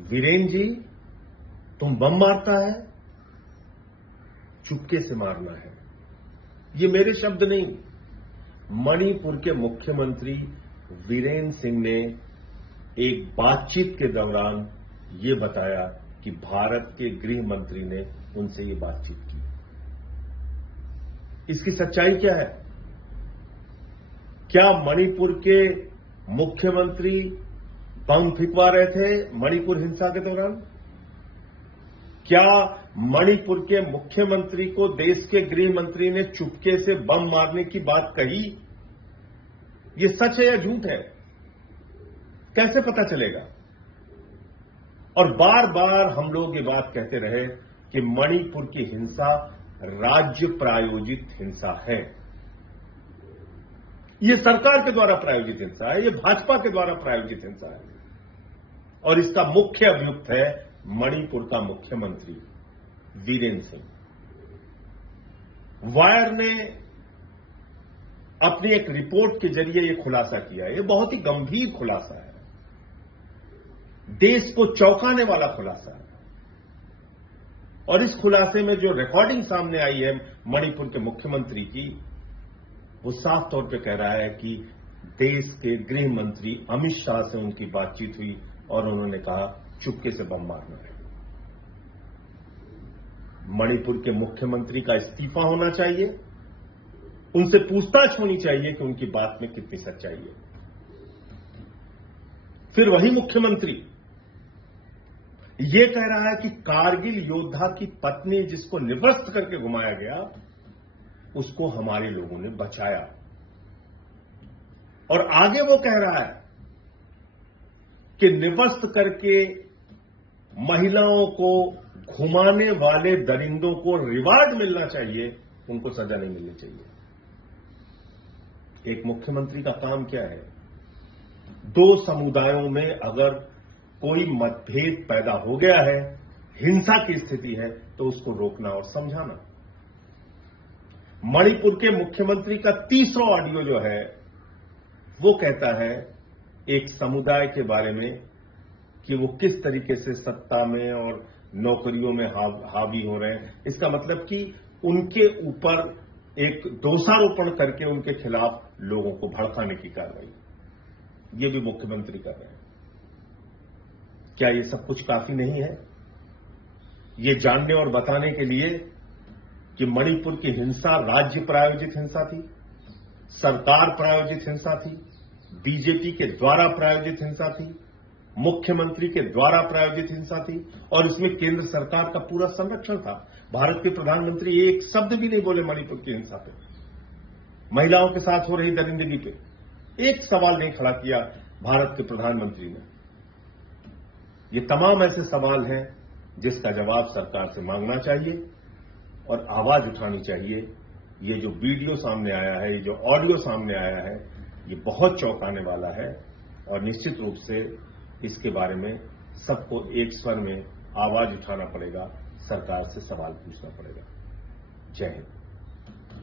वीरेन जी, तुम बम मारता है, चुपके से मारना है। ये मेरे शब्द नहीं, मणिपुर के मुख्यमंत्री वीरेन सिंह ने एक बातचीत के दौरान ये बताया कि भारत के गृह मंत्री ने उनसे ये बातचीत की। इसकी सच्चाई क्या है? क्या मणिपुर के मुख्यमंत्री बम फेंकवा रहे थे मणिपुर हिंसा के दौरान? क्या मणिपुर के मुख्यमंत्री को देश के गृह मंत्री ने चुपके से बम मारने की बात कही? ये सच है या झूठ है? कैसे पता चलेगा? और बार बार हम लोग ये बात कहते रहे कि मणिपुर की हिंसा राज्य प्रायोजित हिंसा है। ये सरकार के द्वारा प्रायोजित हिंसा है, ये भाजपा के द्वारा प्रायोजित हिंसा है। और इसका मुख्य अभियुक्त है मणिपुर का मुख्यमंत्री वीरेन सिंह। वायर ने अपनी एक रिपोर्ट के जरिए यह खुलासा किया है। यह बहुत ही गंभीर खुलासा है, देश को चौंकाने वाला खुलासा है। और इस खुलासे में जो रिकॉर्डिंग सामने आई है मणिपुर के मुख्यमंत्री की, वो साफ तौर पे कह रहा है कि देश के गृह मंत्री अमित शाह से उनकी बातचीत हुई और उन्होंने कहा चुपके से बम मारना है। मणिपुर के मुख्यमंत्री का इस्तीफा होना चाहिए, उनसे पूछताछ होनी चाहिए कि उनकी बात में कितनी सच्चाई है। फिर वही मुख्यमंत्री ये कह रहा है कि कारगिल योद्धा की पत्नी जिसको निवस्त करके घुमाया गया, उसको हमारे लोगों ने बचाया। और आगे वो कह रहा है कि निवस्त करके महिलाओं को घुमाने वाले दरिंदों को रिवार्ड मिलना चाहिए, उनको सजा नहीं मिलनी चाहिए। एक मुख्यमंत्री का काम क्या है? दो समुदायों में अगर कोई मतभेद पैदा हो गया है, हिंसा की स्थिति है, तो उसको रोकना और समझाना। मणिपुर के मुख्यमंत्री का तीसरा ऑडियो जो है वो कहता है एक समुदाय के बारे में कि वो किस तरीके से सत्ता में और नौकरियों में हावी हो रहे हैं। इसका मतलब कि उनके ऊपर एक दोषारोपण करके उनके खिलाफ लोगों को भड़काने की कार्रवाई, ये भी मुख्यमंत्री कर रहे हैं। क्या ये सब कुछ काफी नहीं है? ये जानने और बताने के लिए कि मणिपुर की हिंसा राज्य प्रायोजित हिंसा थी, सरकार प्रायोजित हिंसा थी, बीजेपी के द्वारा प्रायोजित हिंसा थी, मुख्यमंत्री के द्वारा प्रायोजित हिंसा थी, और इसमें केंद्र सरकार का पूरा संरक्षण था। भारत के प्रधानमंत्री एक शब्द भी नहीं बोले मणिपुर की हिंसा पे, महिलाओं के साथ हो रही दरिंदगी पे एक सवाल नहीं खड़ा किया भारत के प्रधानमंत्री ने। ये तमाम ऐसे सवाल हैं जिसका जवाब सरकार से मांगना चाहिए और आवाज उठानी चाहिए। ये जो वीडियो सामने आया है, ये जो ऑडियो सामने आया है, ये बहुत चौंकाने वाला है और निश्चित रूप से इसके बारे में सबको एक स्वर में आवाज उठाना पड़ेगा, सरकार से सवाल पूछना पड़ेगा। जय हिंद।